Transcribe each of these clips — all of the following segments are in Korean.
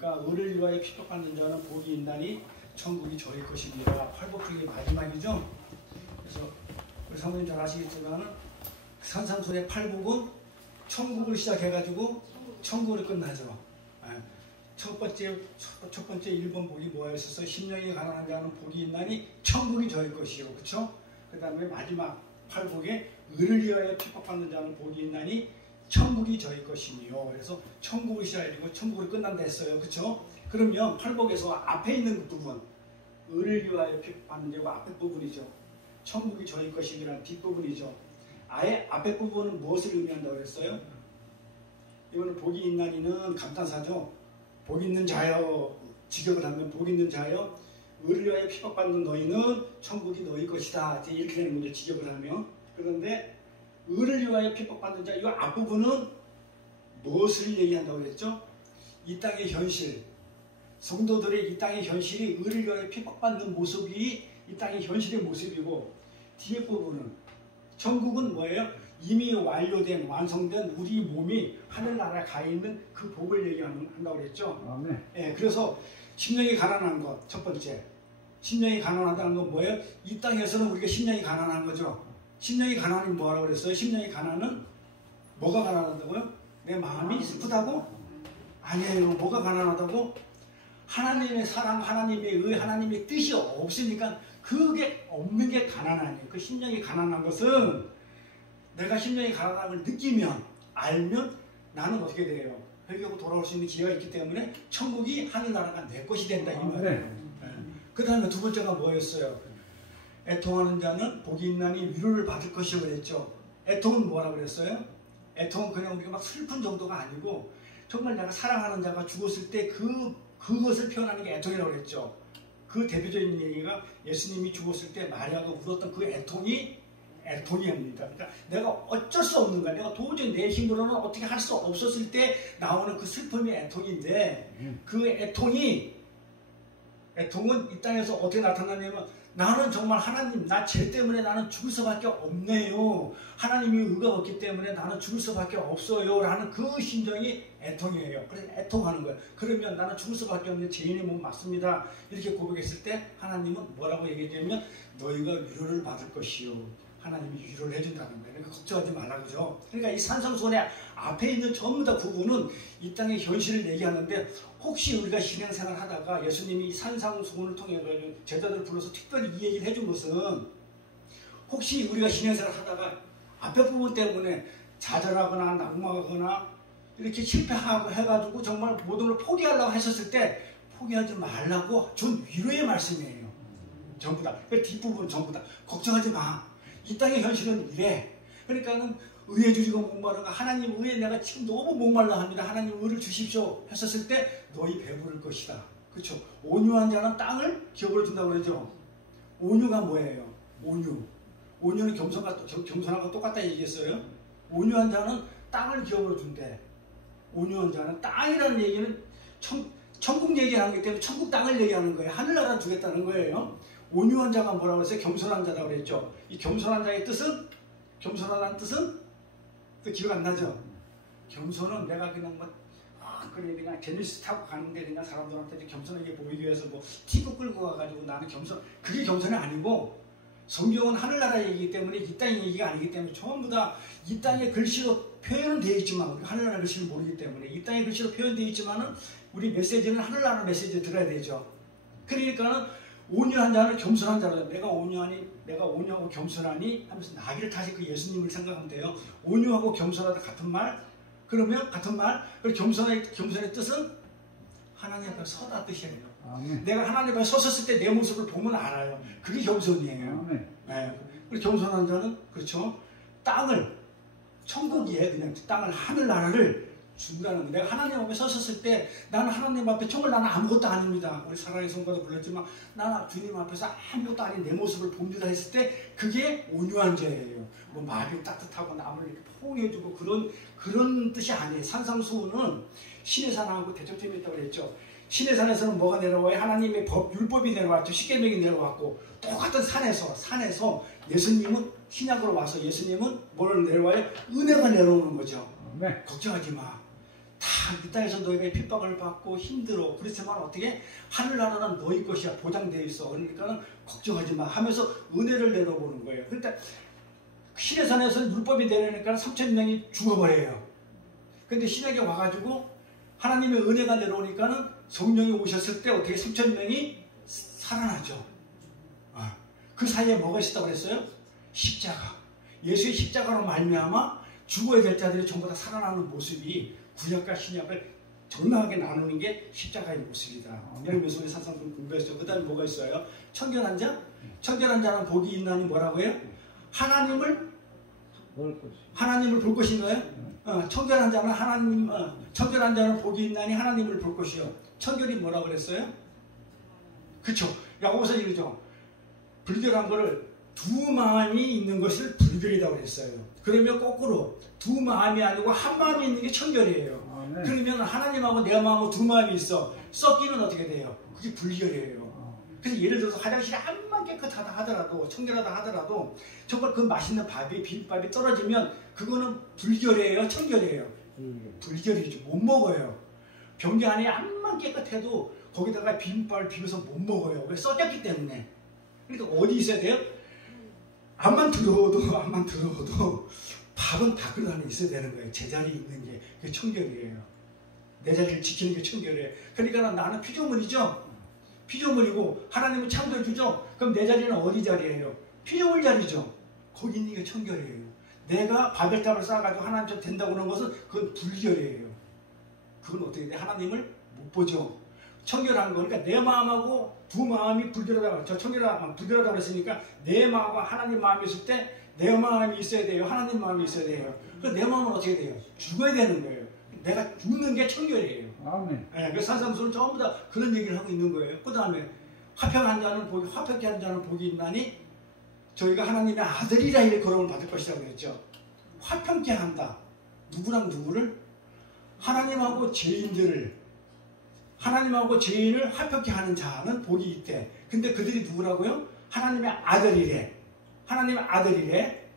보니까 의를 위하여 핍박받는 자는 복이 있나니 천국이 저희 것입니다. 팔복 중에 마지막이죠. 그래서 우리 사모님 잘 아시겠지만 산상수훈의 팔복은 천국을 시작해가지고 천국으로 끝나죠. 첫 번째 1번 복이 뭐였어서 심령이 가난한 자는 복이 있나니 천국이 저희 것이요. 그렇죠? 그 다음에 마지막 팔복에 의를 위하여 핍박받는 자는 복이 있나니 천국이 저희 것이며, 그래서 천국을 시작해가지고 천국으로 끝난다 했어요. 그렇죠? 그러면 팔복에서 앞에 있는 부분, 의를 위하여 핍박받는 자가 앞에 부분이죠. 천국이 저희 것이라는 뒷부분이죠. 아예 앞에 부분은 무엇을 의미한다고 그랬어요? 이거는 복이 있나니는 감탄사죠. 복 있는 자여, 직역을 하면 복 있는 자여, 의를 위하여 핍박받는 너희는 천국이 너희 것이다. 이렇게 되는 거죠, 직역을 하면. 그런데 의를 위하여 핍박받는 자, 이 앞부분은 무엇을 얘기한다고 그랬죠? 이 땅의 현실, 성도들의 이 땅의 현실이 의를 위하여 핍박받는 모습이 이 땅의 현실의 모습이고, 뒤에 부분은 천국은 뭐예요? 이미 완료된, 완성된 우리 몸이 하늘나라에 가 있는 그 복을 얘기한다고 그랬죠. 아멘. 예, 그래서 심령이 가난한 것, 첫 번째. 심령이 가난하다는 건 뭐예요? 이 땅에서는 우리가 심령이 가난한 거죠. 심령이 가난이 뭐라고 그랬어요? 심령이 가난은 뭐가 가난하다고요? 내 마음이 슬프다고? 아니에요. 뭐가 가난하다고? 하나님의 사랑, 하나님의 의, 하나님의 뜻이 없으니까 그게 없는 게 가난 아니에요. 그 심령이 가난한 것은 내가 심령이 가난한 걸 느끼면, 알면 나는 어떻게 돼요? 회개하고 돌아올 수 있는 기회가 있기 때문에 천국이 하늘나라가 내 것이 된다 이 말이에요. 그 다음에 두 번째가 뭐였어요? 애통하는 자는 복이 있나니 위로를 받을 것이라고 그랬죠. 애통은 뭐라고 그랬어요? 애통은 그냥 우리가 막 슬픈 정도가 아니고 정말 내가 사랑하는 자가 죽었을 때 그것을 표현하는 게 애통이라고 그랬죠. 그 대표적인 얘기가 예수님이 죽었을 때 마리아가 울었던 그 애통이입니다. 그러니까 내가 어쩔 수 없는 거야. 내가 도저히 내 힘으로는 어떻게 할 수 없었을 때 나오는 그 슬픔이 애통인데, 그 애통은 이 땅에서 어떻게 나타나냐면, 나는 정말 하나님, 나 죄 때문에 나는 죽을 수밖에 없네요. 하나님이 의가 없기 때문에 나는 죽을 수밖에 없어요. 라는 그 심정이 애통이에요. 그래서 애통하는 거예요. 그러면 나는 죽을 수밖에 없는 죄인의 몸 맞습니다. 이렇게 고백했을 때 하나님은 뭐라고 얘기했냐면, 너희가 위로를 받을 것이요. 하나님이 위로를 해준다는 거예요. 그러니까 걱정하지 말라 그죠. 그러니까 이 산상수훈의 앞에 있는 전부 다 부분은 이 땅의 현실을 얘기하는데, 혹시 우리가 신앙생활 하다가 예수님이 이 산상수훈을 통해 제자들을 불러서 특별히 이 얘기를 해준 것은, 혹시 우리가 신앙생활 하다가 앞에 부분 때문에 좌절하거나 낙망하거나 이렇게 실패하고 해가지고 정말 모든 걸 포기하려고 하셨을 때 포기하지 말라고 준 위로의 말씀이에요. 전부 다. 그 뒷부분 전부 다. 걱정하지 마. 이 땅의 현실은 이래. 그러니까는 의에 줄이고 목마르가, 하나님 의에 내가 지금 너무 목말라 합니다. 하나님 의를 주십시오 했었을 때 너희 배부를 것이다. 그렇죠? 온유한 자는 땅을 기업으로 준다고 그러죠. 온유가 뭐예요? 온유는 겸손하고 똑같다 얘기했어요. 온유한 자는 땅을 기업으로 준대. 온유한 자는, 땅이라는 얘기는 천국 얘기하는 거기 때문에 천국 땅을 얘기하는 거예요. 하늘나라를 주겠다는 거예요. 온유한 자가 뭐라고 했어요? 겸손한 자라고 그랬죠. 이 겸손한 자의 뜻은? 겸손하다는 뜻은? 그 기억 안 나죠? 겸손은 내가 그냥 그냥 제니스 타고 가는데 그냥 사람들한테 겸손하게 보이기 위해서 티고 끌고 가가지고 나는 겸손, 그게 겸손이 아니고, 성경은 하늘나라 얘기이기 때문에 이 땅의 얘기가 아니기 때문에 전부 다 이 땅의 글씨로 표현은 되어 있지만, 우리 하늘나라 글씨를 모르기 때문에 이 땅의 글씨로 표현되어 있지만은 우리 메시지는 하늘나라 메시지에 들어야 되죠. 그러니까는 온유한 자는 겸손한 자로, 내가 온유하고 겸손하니 하면서 나귀를 타실 그 예수님을 생각하면 돼요. 온유하고 겸손하다 같은 말? 그러면 같은 말? 그리고 겸손의 뜻은 하나님 앞에 서다 뜻이에요. 아멘. 내가 하나님 앞에 섰을 때 내 모습을 보면 알아요. 그게 겸손이에요. 네. 그리고 겸손한 자는, 그렇죠, 땅을, 천국이에요. 그냥 땅을, 하늘나라를 준다는 거. 내가 하나님 앞에 섰을 때 나는 하나님 앞에 정말 나는 아무것도 아닙니다. 우리 사랑의 성가도 불렀지만 나는 주님 앞에서 아무것도 아닌 내 모습을 봅니다 했을 때 그게 온유한 자예요. 말이 따뜻하고 남을 이렇게 포옹해주고 그런 뜻이 아니에요. 산상수훈은 신의 산하고 대척점이 있다고 그랬죠. 신의 산에서는 뭐가 내려와요? 하나님의 율법이 내려왔죠. 십계명이 내려왔고, 똑같은 산에서 예수님은 신약으로 와서 예수님은 뭐를 내려와요? 은혜가 내려오는 거죠. 네. 걱정하지 마. 다 이 땅에서 너희가 핍박을 받고 힘들어. 그렇지만 어떻게 하늘나라는 너희 것이야. 보장되어 있어. 그러니까 걱정하지 마 하면서 은혜를 내려보는 거예요. 그러니까 신의 산에서 율법이 내려니까 3,000명이 죽어버려요. 근데 신에게 와가지고 하나님의 은혜가 내려오니까는 성령이 오셨을 때 어떻게 3,000명이 살아나죠. 그 사이에 뭐가 있었다고 그랬어요? 십자가. 예수의 십자가로 말미암아 죽어야 될 자들이 전부 다 살아나는 모습이 구약과 신약을 정당하게 나누는 게 십자가의 모습이다. 이러면서 우리 산상품 공부했죠. 그 다음에 뭐가 있어요? 청결한 자? 청결한 자는 복이 있나니 뭐라고요? 하나님을 볼 것인가요? 청결한 자는 청결한 자는 복이 있나니 하나님을 볼 것이요. 청결이 뭐라고 그랬어요? 그쵸? 야고보서 이러죠. 불결한 거를 두 마음이 있는 것을 불결이라고 그랬어요. 그러면 거꾸로 두 마음이 아니고 한 마음이 있는 게 청결이에요. 네. 그러면 하나님하고 내 마음하고 두 마음이 있어. 섞이면 어떻게 돼요? 그게 불결이에요. 그래서 예를 들어서 화장실이 암만 깨끗하다 하더라도 청결하다 하더라도 정말 그 맛있는 밥이 비빔밥이 떨어지면 그거는 불결이에요? 청결이에요? 불결이죠. 못 먹어요. 변기 안에 암만 깨끗해도 거기다가 비빔밥을 비벼서 못 먹어요. 왜? 썩였기 때문에. 그러니까 어디 있어야 돼요? 암만 들어오도 밥은 밥그릇 안에 있어야 되는 거예요. 제자리에 있는 게 그게 청결이에요. 내 자리를 지키는 게 청결이에요. 그러니까 나는 피조물이죠. 피조물이고 하나님은 창조해 주죠. 그럼 내 자리는 어디 자리예요? 피조물 자리죠. 거기 있는 게 청결이에요. 내가 바벨탑을 쌓아가지고 하나님처럼 된다고 하는 것은 그건 불결이에요. 그건 어떻게 돼? 하나님을 못 보죠. 청결한 거. 그러니까 내 마음하고 두 마음이 불결하다고, 저 불결하다고 했으니까 내 마음과 하나님 마음이 있을 때 내 마음이 있어야 돼요. 하나님 마음이 있어야 돼요. 그래서 내 마음은 어떻게 돼요? 죽어야 되는 거예요. 내가 죽는 게 청결이에요. 아멘. 네, 그래서 산상수는 전부 다 그런 얘기를 하고 있는 거예요. 그 다음에 화평한 자는 복이, 화평케 하는 자는 복이 있나니 저희가 하나님의 아들이라 이렇게 거름을 받을 것이라고 그랬죠. 화평케 한다. 누구랑 누구를? 하나님하고 죄인을 화평케 하는 자는 복이 있대. 근데 그들이 누구라고요? 하나님의 아들이래. 하나님의 아들이래.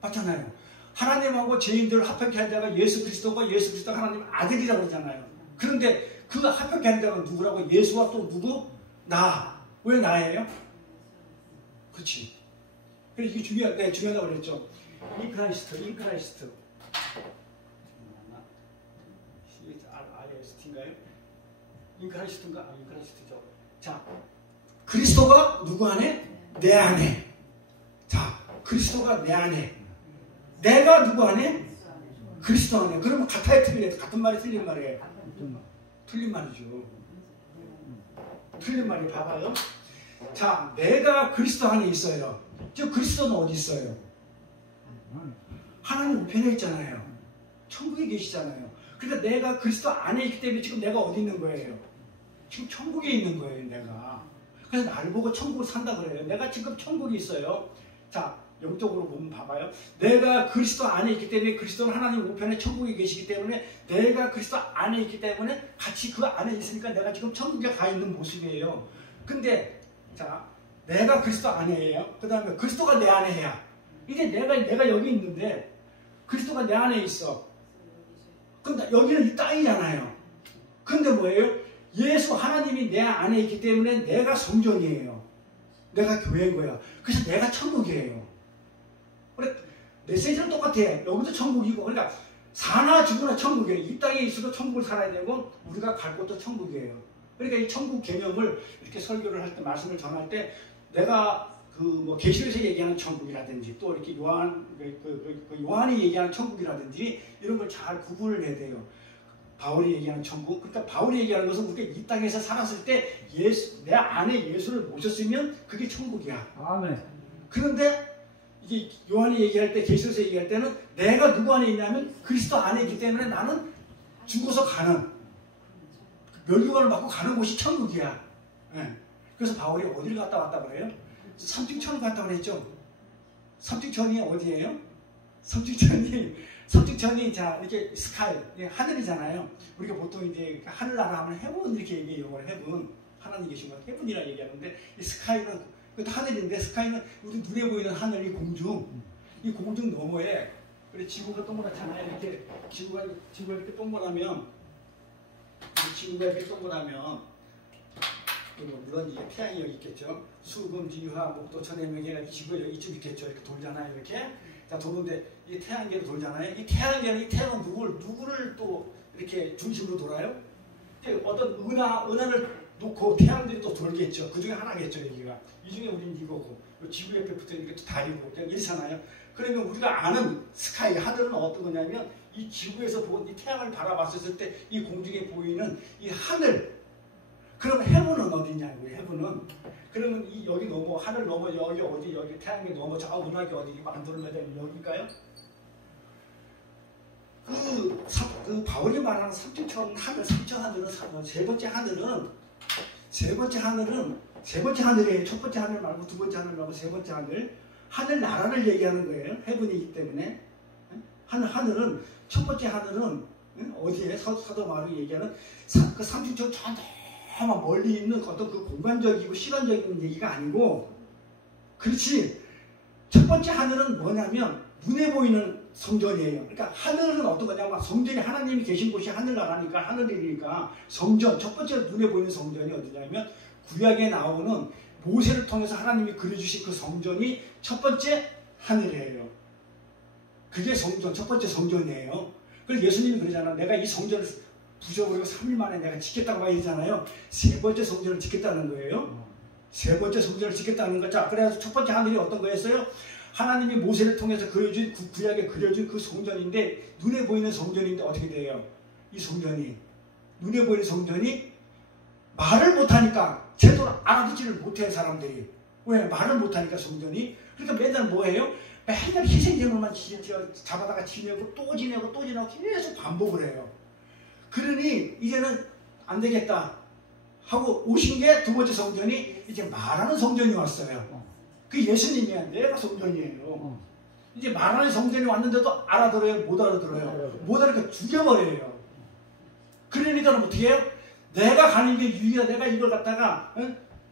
맞잖아요. 하나님하고 죄인들을 화평케 한 자가 예수 그리스도가 예수 그리스도가 하나님의 아들이라고 그러잖아요. 그런데 그 화평케 한 자가 누구라고? 예수와 또 누구? 나. 왜 나예요? 그렇지. 그래서 이게 중요하다고 그랬죠. 인크라이스트. RIST인가요? 인크라이스트인가? 인크라이스트죠. 자, 그리스도가 누구 안에? 내 안에. 자, 그리스도가 내 안에. 내가 누구 안에? 그리스도 안에. 그러면 같아요, 틀려요? 같은 말이 틀린 말이에요? 틀린 말이죠. 틀린 말이 봐봐요. 자, 내가 그리스도 안에 있어요. 저 그리스도는 어디 있어요? 하나님 우편에 있잖아요. 천국에 계시잖아요. 그러니까 내가 그리스도 안에 있기 때문에 지금 내가 어디 있는 거예요? 지금 천국에 있는 거예요, 내가. 그래서 나를 보고 천국을 산다 그래요. 내가 지금 천국에 있어요. 자, 영적으로 보면 봐봐요. 내가 그리스도 안에 있기 때문에 그리스도는 하나님 우편에 천국에 계시기 때문에 내가 그리스도 안에 있기 때문에 같이 그 안에 있으니까 내가 지금 천국에 가 있는 모습이에요. 근데 자, 내가 그리스도 안에예요. 그 다음에 그리스도가 내 안에 해야. 이제 내가 여기 있는데 그리스도가 내 안에 있어. 근데 여기는 이 땅이잖아요. 근데 뭐예요? 예수 하나님이 내 안에 있기 때문에 내가 성전이에요. 내가 교회인 거야. 그래서 내가 천국이에요. 그래, 메시지는 똑같아. 여기도 천국이고. 그러니까 사나 죽으나 천국이에요. 이 땅에 있어도 천국을 살아야 되고 우리가 갈 곳도 천국이에요. 그러니까 이 천국 개념을 이렇게 설교를 할 때, 말씀을 전할 때 내가 계시록에서 얘기하는 천국이라든지 또 이렇게 요한이 얘기하는 천국이라든지 이런 걸 잘 구분을 해야 돼요. 바울이 얘기하는 천국. 그러니까 바울이 얘기하는 것은 우리가 이 땅에서 살았을 때 내 안에 예수를 모셨으면 그게 천국이야. 아멘. 그런데 이게 요한이 얘기할 때, 계시록에서 얘기할 때는 내가 누구 안에 있냐면 그리스도 안에 있기 때문에 나는 죽어서 가는, 멸류관을 받고 가는 곳이 천국이야. 네. 그래서 바울이 어디를 갔다 왔다 그래요? 삼층천을 갔다 그랬죠. 삼층천이 어디예요? 삼층천이 자 이렇게 스카이, 하늘이잖아요. 우리가 보통 이제 하늘나라 하면 헤븐 이렇게 얘기해요. 헤븐, 하나님 계신 거 헤븐이라 얘기하는데 이 스카이는 그것도 하늘인데 스카이는 우리 눈에 보이는 하늘, 이 공중 너머에 그래 지구가 동그랗잖아요. 이렇게 지구가 이렇게 동그라면 지구가 이렇게 동그라면 물론 이게 태양이 여기 있겠죠. 수금지화 목도 천해명계가 지구가 여기 이쪽 있겠죠. 이렇게 돌잖아요. 이렇게 자 도는데 이 태양계로 돌잖아요. 이 태양은 누구를 또 이렇게 중심으로 돌아요? 어떤 은하를 놓고 태양들이 또 돌겠죠. 그 중에 하나겠죠. 여기가 이 중에 우리는 이거고 지구 옆에 붙어 있는 게 또 달이고 이렇잖아요. 그러면 우리가 아는 스카이 하늘은 어떤 거냐면 이 지구에서 본 이 태양을 바라봤을 때 이 공중에 보이는 이 하늘. 그럼 해븐은 어디냐고요? 해븐은 그러면 이 여기 넘어 하늘 넘어 여기 어디 여기 태양계 넘어 저 은하계 어디 만들어내면 여기일까요? 그 바울이 말하는 삼층천 하늘, 삼층 하늘은 세 번째 하늘이에요. 첫 번째 하늘 말고 두 번째 하늘 말고 세 번째 하늘 나라를 얘기하는 거예요. 해븐이기 때문에 하늘은 첫 번째 하늘은 어디에 사도 바울이 얘기하는 그 삼층천 저 멀리 있는 어떤 그 공간적이고 시간적인 얘기가 아니고 그렇지. 첫 번째 하늘은 뭐냐면 눈에 보이는 성전이에요. 그러니까 하늘은 어떤 거냐면 성전이 하나님이 계신 곳이 하늘나라니까 하늘이니까 성전 첫 번째 눈에 보이는 성전이 어디냐면 구약에 나오는 모세를 통해서 하나님이 그려주신 그 성전이 첫 번째 하늘이에요. 그게 성전 첫 번째 성전이에요. 그래서 예수님이 그러잖아. 내가 이 성전을 부셔버리고 3일 만에 내가 짓겠다고 말이잖아요. 세 번째 성전을 짓겠다는 거예요. 세 번째 성전을 짓겠다는 거. 자, 그래서 첫 번째 하늘이 어떤 거였어요? 하나님이 모세를 통해서 그려준 구약에 그려준 그 성전인데 눈에 보이는 성전인데 어떻게 돼요? 이 성전이 눈에 보이는 성전이 말을 못하니까 제대로 알아듣지를 못해 사람들이. 왜? 말을 못하니까 성전이. 그러니까 맨날 뭐해요? 맨날 희생제물만 잡아다가 지내고 또 지내고 또 지내고 계속 반복을 해요. 그러니 이제는 안 되겠다 하고 오신 게 두 번째 성전이 이제 말하는 성전이 왔어요. 그 예수님이야. 내가 성전이에요. 이제 말하는 성전이 왔는데도 알아들어요? 못 알아들어요? 못 알아듣고 죽여버려요. 그러니까 어떻게 해요? 내가 가는 게 유익이다. 내가 이걸 갖다가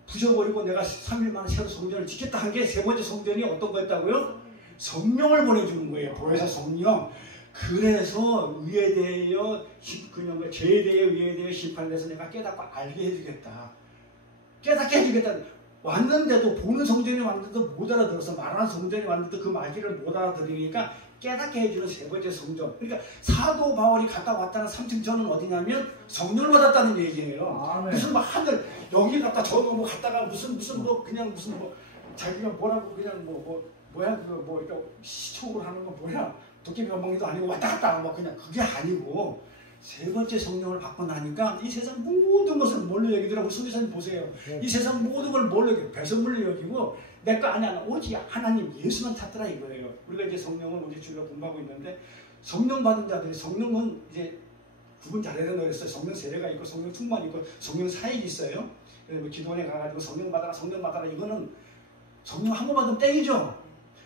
부셔버리고 내가 3일 만에 새로 성전을 짓겠다 한 게 세 번째 성전이 어떤 거였다고요? 성령을 보내주는 거예요. 보혜사 성령. 그래서 의에 대하여 그냥 죄에 대해 의에 대해 심판돼서 내가 깨닫고 알게 해주겠다. 깨닫게 해주겠다. 왔는데도 보는 성전이 왔는데도 못 알아들어서 말하는 성전이 왔는데도 그 말귀를 못 알아들으니까 깨닫게 해주는 세 번째 성전. 그러니까 사도 바울이 갔다 왔다는 삼층천은 어디냐면 성령을 받았다는 얘기예요. 아멘. 무슨 막 하늘 여기 갔다 저 뭐 갔다가 무슨 뭐 그냥 무슨 뭐 자기가 뭐라고 그냥 뭐야 그거 뭐 이렇게 시촉으로 하는 거 뭐야 도깨비 멍멍이도 아니고 왔다 갔다 뭐 그냥 그게 아니고 세 번째 성령을 받고 나니까 이 세상 모든 것을 뭘로 여기더라고. 수기사님 보세요. 이 세상 모든 걸 뭘로 여기고 배설물로 여기고 내 거 아니야. 오직 하나님 예수만 찾더라 이거예요. 우리가 이제 성령을 우리 주로 공부하고 있는데 성령 받은 자들이 성령은 이제 구분 잘해야 된다고 그랬어요. 성령 세례가 있고 성령 충만이 있고 성령 사역이 있어요. 그래서 뭐 기도원에 가가지고 성령 받아라 이거는 성령 한 번 받으면 땡이죠.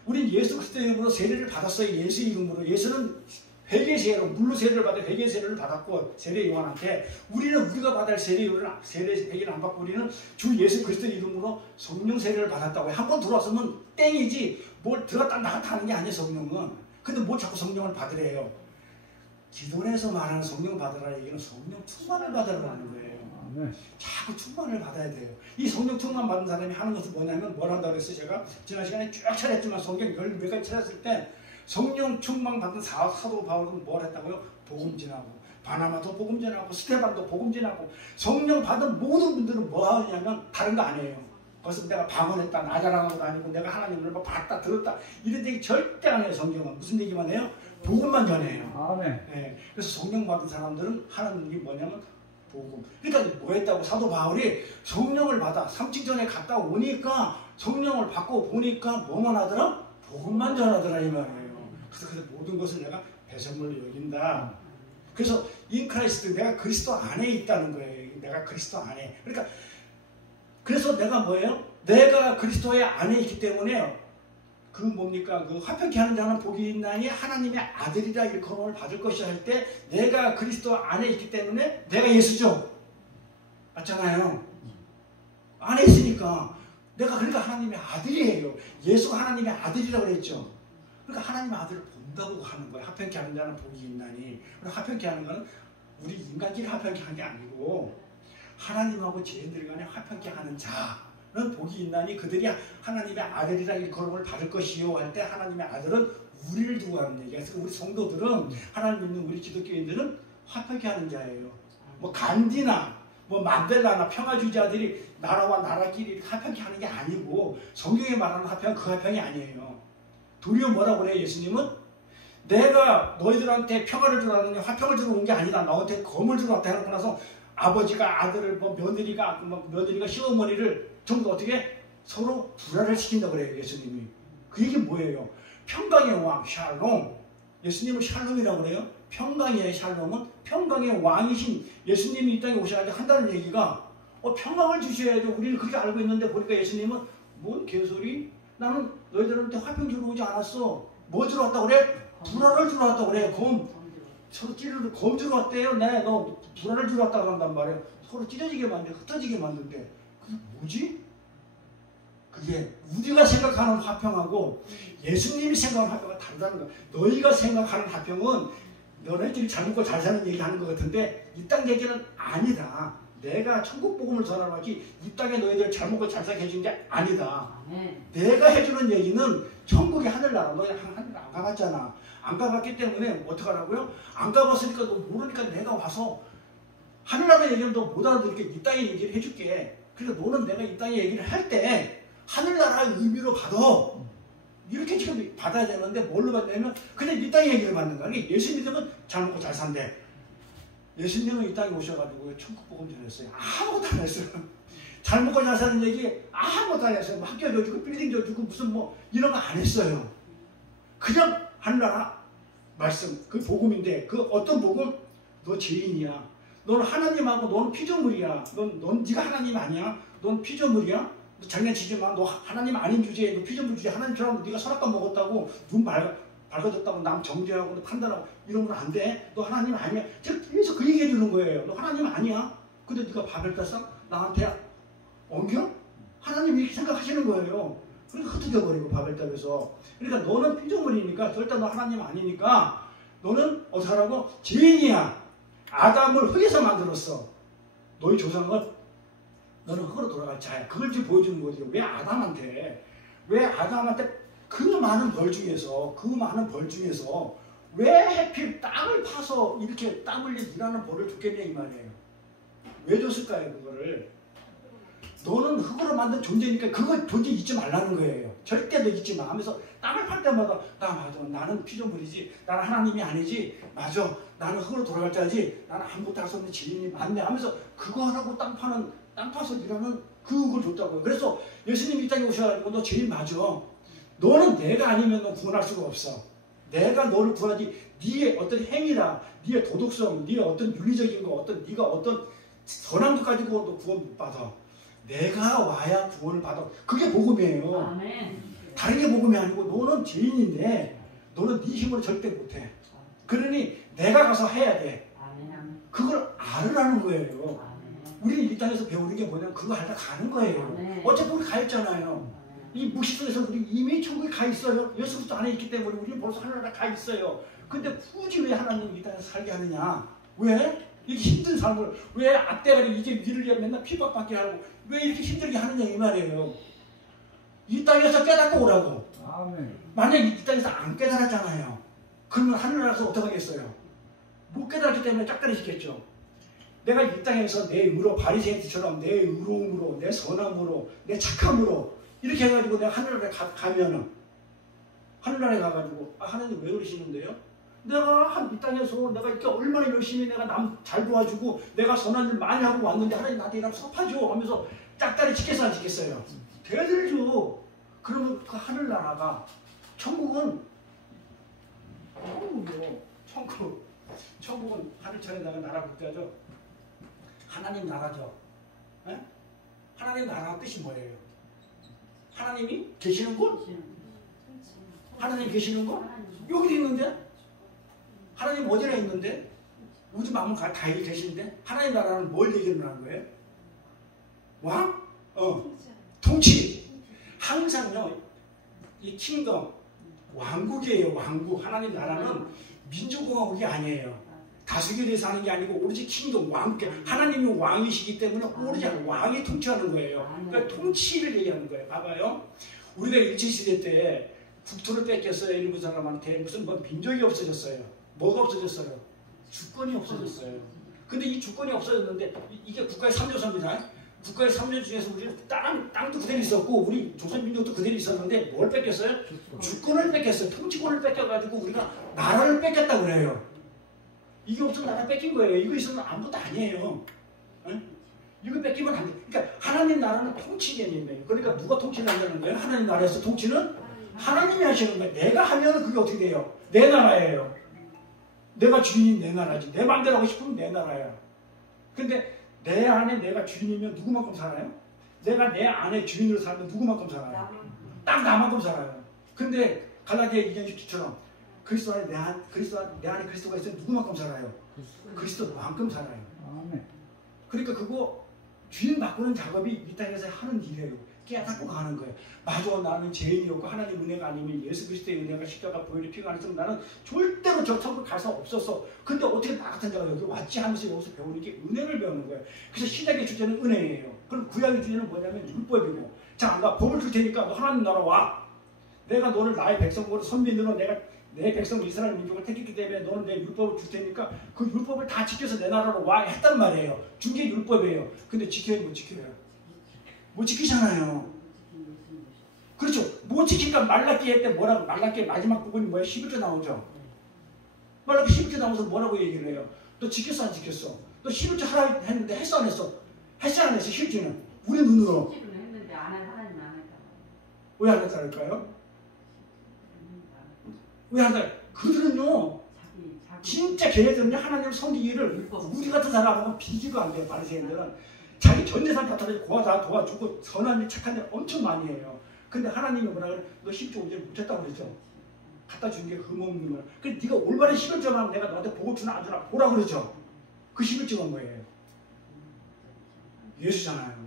우린 예수 그리스도의 이름으로 세례를 받았어요. 예수의 이름으로. 예수는 회개 세례로 물로 세례를 받아 회개 세례를 받았고 세례 요한한테 우리는 우리가 받을 세례 회개를 안 받고 우리는 주 예수 그리스도의 이름으로 성령 세례를 받았다고 해. 한 번 들어왔으면 땡이지 뭘 들어갔다 나갔다 하는 게 아니에요. 성령은. 근데 뭘 자꾸 성령을 받으래요. 기도원에서 말하는 성령 받으라 얘기는 성령 충만을 받으라는 거예요. 자꾸 충만을 받아야 돼요. 이 성령 충만 받은 사람이 하는 것은 뭐냐면 뭘 한다고 했어요. 제가 지난 시간에 쭉 찾았지만 성경 몇 가지 찾았을 때 성령 충만 받은 사도 바울은 뭘 했다고요? 복음 전하고 바나바도 복음 전하고 스테반도 복음 전하고 성령 받은 모든 분들은 뭐 하냐면 다른 거 아니에요. 그래서 내가 방언했다 나 자랑한 것도 아니고 내가 하나님을 뭐 봤다 들었다 이런 얘기 절대 안 해요. 성경은 무슨 얘기만 해요? 복음만 전해요. 아멘. 네. 그래서 성령 받은 사람들은 하는 게 뭐냐면 복음. 그러니까 뭐 했다고 사도 바울이 성령을 받아 삼층전에 갔다 오니까 성령을 받고 보니까 뭐만 하더라? 복음만 전하더라 이 말이에요. 그래서 모든 것을 내가 배설물로 여긴다. 그래서 인 크라이스트 내가 그리스도 안에 있다는 거예요. 내가 그리스도 안에. 그러니까 그래서 내가 뭐예요? 내가 그리스도의 안에 있기 때문에 그 뭡니까? 그 화평케 하는 자는 복이 있나니 하나님의 아들이라 일컬음을 받을 것이라 할 때 내가 그리스도 안에 있기 때문에 내가 예수죠. 맞잖아요. 안에 있으니까 내가 그러니까 하나님의 아들이에요. 예수가 하나님의 아들이라고 그랬죠. 그러니까 하나님의 아들을 안다고 하는 거예요. 화평케 하는 자는 복이 있나니. 화평케 하는 거는 우리 인간끼리 화평케 하는 게 아니고 하나님하고 죄인들 간에 화평케 하는 자는 복이 있나니 그들이 하나님의 아들이라 일컬음을 받을 것이요 할 때 하나님의 아들은 우리를 두고 하는 얘기야. 그래서 우리 성도들은 하나님 믿는 우리 기독교인들은 화평케 하는 자예요. 뭐 간디나 뭐 만델라나 평화주의자들이 나라와 나라끼리 화평케 하는 게 아니고 성경에 말하는 화평은 그 화평이 아니에요. 도리어 뭐라고 그래요? 예수님은 내가 너희들한테 평화를 주러 왔느니 화평을 주러 온 게 아니다. 너한테 검을 주러 왔다 해놓고 나서 아버지가 아들을 뭐 며느리가 시어머니를 전부 어떻게 서로 불화를 시킨다 그래요. 예수님이. 그 얘기 뭐예요? 평강의 왕 샬롬. 예수님은 샬롬이라고 그래요. 평강의 샬롬은 평강의 왕이신 예수님이 이 땅에 오셔가지고 한다는 얘기가 평강을 주셔야죠. 우리는 그렇게 알고 있는데 보니까 예수님은 뭔 개소리? 나는 너희들한테 화평 주러 오지 않았어. 뭐 주러 왔다고 그래? 불화를 주러 왔다고 그래. 서로 찌르고 검 주러 왔대요. 네, 너 불화를 주러 왔다고 한단 말이야. 서로 찢어지게 만들고 흩어지게 만든대. 그게 뭐지? 그게 우리가 생각하는 화평하고 예수님이 생각하는 화평은 다르다는 거야. 너희가 생각하는 화평은 너네들이 잘 먹고 잘 사는 얘기 하는 것 같은데 이 땅 얘기는 아니다. 내가 천국 복음을 전하지 이 땅에 너희들 잘 먹고 잘 살게 해준 게 아니다. 내가 해주는 얘기는 천국의 하늘나라. 너희 하늘 안 가봤잖아. 안 가봤기 때문에 어떡하라고요? 안 가봤으니까 너 모르니까 내가 와서 하늘나라 얘기는 너 못 알아들게 이 땅의 얘기를 해줄게. 그러니까 너는 내가 이 땅의 얘기를 할 때 하늘나라의 의미로 받아. 이렇게 지금 받아야 되는데 뭘로 받냐면 그냥 이 땅의 얘기를 받는 거야. 예수 믿으면 잘 먹고 잘 산대. 예수님은 이 땅에 오셔가지고 천국 복음 전했어요. 아무것도 안 했어요. 잘 먹고 잘 사는 얘기 아무것도 안 했어요. 뭐 학교 줘주고 빌딩 줘주고 무슨 뭐 이런 거 안 했어요. 그냥 하늘나라 말씀 그 복음인데 그 어떤 복음? 너 죄인이야. 너는 하나님하고 너는 피조물이야. 넌 네가 하나님 아니야. 넌 피조물이야. 너 장난치지 마. 너 하나님 아닌 주제에 너 피조물 주제 하나님처럼 네가 선악과 먹었다고 눈 밝아졌다고 남 정죄하고 판단하고 이러면 안 돼. 너 하나님 아니야. 제가 계속 그 얘기해 주는 거예요. 너 하나님 아니야. 근데 네가 밥을 땄어? 나한테 엉겨? 하나님 이렇게 생각하시는 거예요. 그러니까 흩어져버리고 밥을 따면서. 그러니까 너는 피조물이니까 절대 너 하나님 아니니까 너는 어떻게 하라고? 죄인이야. 아담을 흙에서 만들었어. 너희 조상은 너는 흙으로 돌아갈 자야. 그걸 지금 보여주는 거지. 왜 아담한테 그 많은 벌 중에서 왜 하필 땅을 파서 이렇게 땀 흘려 일하는 벌을 줬겠냐 이 말이에요. 왜 줬을까요 그거를? 너는 흙으로 만든 존재니까 그거 존재 잊지 말라는 거예요. 절대 너 잊지 마 하면서 땅을 팔 때마다 맞아. 나는 피조물이지. 나는 하나님이 아니지. 맞아. 나는 흙으로 돌아갈 자지. 나는 아무것도 할 수 없는 죄인이 맞네 하면서 그거 하라고 땅 파서 일하는 그걸 줬다고요. 그래서 예수님이 이 땅에 오셔가지고 너 죄인 맞아. 너는 내가 아니면 너 구원할 수가 없어. 내가 너를 구하지. 네의 어떤 행위라, 네의 도덕성, 네의 어떤 윤리적인 거, 네가 어떤 선한 것 가지고 너 구원 못 받아. 내가 와야 구원을 받아. 그게 복음이에요. 아멘. 다른 게 복음이 아니고 너는 죄인인데 너는 네 힘으로 절대 못해. 그러니 내가 가서 해야 돼. 아멘. 그걸 알으라는 거예요. 아멘. 우리는 이 땅에서 배우는 게 뭐냐면 그거 하려고 가는 거예요. 아멘. 어차피 우리 가 있잖아요. 이 무식성에서 우리 이미 천국에 가 있어요. 예수 그리스도 안에 있기 때문에 우리는 벌써 하늘나라 가 있어요. 근데 굳이 왜 하나님이 이 땅에서 살게 하느냐? 왜? 이렇게 힘든 삶을 왜 앞대가리 이제 위를 위해 맨날 피박받게 하고 왜 이렇게 힘들게 하느냐 이 말이에요. 이 땅에서 깨닫고 오라고. 아멘. 만약 이 땅에서 안 깨달았잖아요. 그러면 하늘나라에서 어떡하겠어요? 못 깨달았기 때문에 짝다리시겠죠. 내가 이 땅에서 내 의로 바리새인처럼 내 의로움으로 내 선함으로 내 착함으로 이렇게 해가지고 내가 하늘나라에 가면은 하늘나라에 가가지고 하나님 왜 그러시는데요? 내가 이 땅에서 내가 이렇게 얼마나 열심히 내가 남 잘 도와주고 내가 선한 일 많이 하고 왔는데 하나님 나한테 이렇게 섭하죠 하면서 짝다리 지겠어 안 지겠어요? 대들죠. 그러면 그 하늘나라가 천국은 천국은 하늘천에다가 나라 국가죠. 하나님 나라죠. 에? 하나님 나라 뜻이 뭐예요? 하나님이 계시는 곳? 하나님 계시는 곳? 여기 있는데? 하나님 어디나 있는데? 우주 만물 다 계시는데? 하나님 나라는 뭘 얘기를 하는 거예요? 왕? 통치. 항상요, 이 킹덤, 왕국이에요. 왕국. 하나님 나라는 민주공화국이 아니에요. 다수결에서 하는 게 아니고 오로지 킹덤, 왕. 하나님이 왕이시기 때문에 오로지 왕이 통치하는 거예요. 그러니까 통치를 얘기하는 거예요. 봐봐요. 우리가 일제시대 때 국토를 뺏겼어요. 일부 사람한테. 무슨 뭐 민족이 없어졌어요. 뭐가 없어졌어요? 주권이 없어졌어요. 근데 이 주권이 없어졌는데 이게 국가의 3조선입니다. 국가의 3조 중에서 우리는 땅도 그대로 있었고 우리 조선민족도 그대로 있었는데 뭘 뺏겼어요? 주권을 뺏겼어요. 통치권을 뺏겨가지고 우리가 나라를 뺏겼다고 그래요. 이게 없으면 나라 뺏긴 거예요. 이거 있으면 아무것도 아니에요. 응? 이거 뺏기면 안 돼. 그러니까 하나님 나라는 통치 개념이에요. 그러니까 누가 통치를 한다는 거예요? 하나님 나라에서 통치는 하나님이 하시는 거예요. 내가 하면 그게 어떻게 돼요? 내 나라예요. 내가 주인인 내 나라지. 내 마음대로 하고 싶으면 내 나라야. 근데 내 안에 내가 주인이면 누구만큼 살아요? 내가 내 안에 주인으로 살면 누구만큼 살아요? 딱 나만큼 살아요. 근데 갈라디아 2장 17처럼 그리스도 안에 내 안에 그리스도가 있으면 누구만큼 살아요? 그리스도만큼 살아요. 그러니까 그거 주인 바꾸는 작업이 이 땅에서 하는 일이에요. 깨닫고 가는 거예요. 맞아, 나는 죄인이었고 하나님 은혜가 아니면 예수 그리스도의 은혜가 십자가 보혈의 피가 안 있으면 나는 절대로 저 천국 갈 수 없었어. 근데 어떻게 나 같은 자가 여기 왔지 하면서 여기서 배우는 게 은혜를 배우는 거예요. 그래서 신약의 주제는 은혜예요. 그럼 구약의 주제는 뭐냐면 율법이고, 자, 나 법을 줄 테니까 너 하나님 나라 와. 내가 너를 나의 백성으로 선민으로 내가 내 백성 이스라엘 민족을 택했기 때문에 너는 내 율법을 줄 테니까 그 율법을 다 지켜서 내 나라로 와 했단 말이에요. 준 게 율법이에요. 근데 지켜요, 못 지켜요? 못 지키잖아요. 그렇죠. 못 지키니까 말라기 할 때 뭐라고, 말라기 마지막 부분이 뭐예요? 11절 나오죠. 말라기 11절 나오면서 뭐라고 얘기를 해요? 너 지켰어, 안 지켰어? 너 11절 하라 했는데 했어, 안 했어? 했어, 안 했어? 11절은 우리 눈으로 했는데 안 한 하나님 안 했다. 왜 안 했다니까요? 왜 안 했다? 그들은요 진짜 걔네들은요 하나님 섬기기를 우리 같은 사람하고 비교가 안 돼요. 바리새인들은 자기 전 재산 다 도와주고 선한 일 착한 일 엄청 많이 해요. 근데 하나님이 뭐라 그래? 너 10조 5절 못했다고 그랬죠? 갖다 준 게 흠없는 거야. 그래 네가 올바른 11조만 하면 내가 너한테 복을 주나 안 주나 보라 그러죠. 그 11조가 뭐예요? 예수잖아요.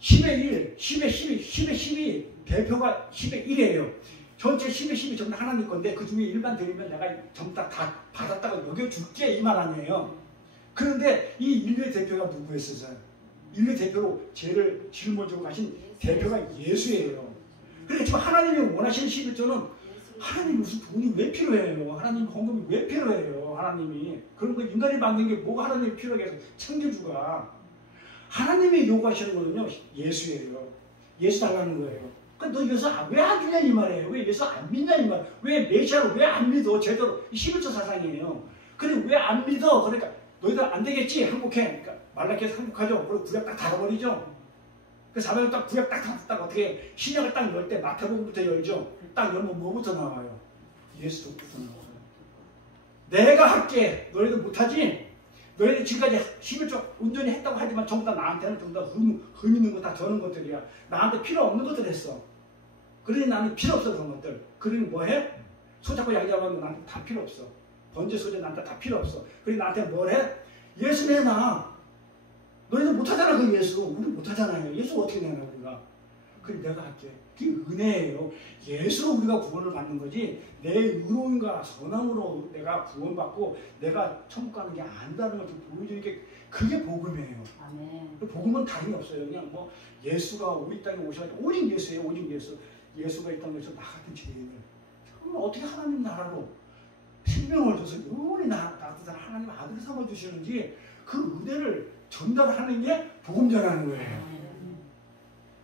10의 1, 10의 12, 10의 12 대표가 10의 1이에요. 전체 10의 10이 전부 하나님 건데 그 중에 일반 드리면 내가 전부 다 받았다고 여겨줄게 이 말 아니에요. 그런데 이 인류의 대표가 누구였어요? 인류의 대표로 죄를 짊어지고 가신 대표가 예수예요. 그러니까 지금 하나님이 원하시는 11조는 하나님 무슨 돈이 왜 필요해요? 하나님 헌금이 왜 필요해요? 하나님이 그런 거 인간이 만든 게 뭐가 하나님이 필요하게 해서 창조주가 하나님이 요구하시는 거는요 예수예요. 예수 달라는 거예요. 그러니까 너 예수 왜 안 주냐 이 말이에요. 왜 예수 안 믿냐 이 말. 왜 메시아를 왜 안 믿어? 제대로 11조 사상이에요. 그래 왜 안 믿어? 그러니까 너희들 안 되겠지? 항복해. 그러니까 말라기에서 항복하죠. 그리고 구약 딱 닫아버리죠. 그 사명을 딱 구약 딱 닫았다가 어떻게 신약을 딱 열 때 마태복음부터 열죠. 딱 열면 뭐부터 나와요? 예수부터 나와요. 내가 할게. 너희들 못하지? 너희들 지금까지 11조 온전히 했다고 하지만 전부 다 나한테는 전부 다 흠 있는 거 다 저는 것들이야. 나한테 필요 없는 것들 했어. 그러니 나는 필요 없어 그런 것들. 그러니 뭐해? 손잡고 양잡으면 나한테 다 필요 없어. 번제 소재 나한테 다 필요 없어. 그러니 나한테 뭘 해? 예수 내놔. 너희들 못하잖아 그 예수. 우리 못하잖아요. 예수 어떻게 내놔 우리가. 그래 내가 할게. 그게 은혜예요. 예수로 우리가 구원을 받는 거지 내 의로움과 선함으로 내가 구원받고 내가 천국 가는 게 아니다는 걸 보여주는 게 그게 복음이에요. 아멘. 복음은 다름이 없어요. 그냥 뭐 예수가 우리 땅에 오셔가지고 오직 예수예요. 오직 예수. 예수가 이 땅에서 나 같은 죄인을 정말 어떻게 하나님 나라로 생명을 줘서 영원히 나 같은 사람 하나님 아들 삼아주시는지 그 은혜를 전달하는 게 복음 전하는 거예요.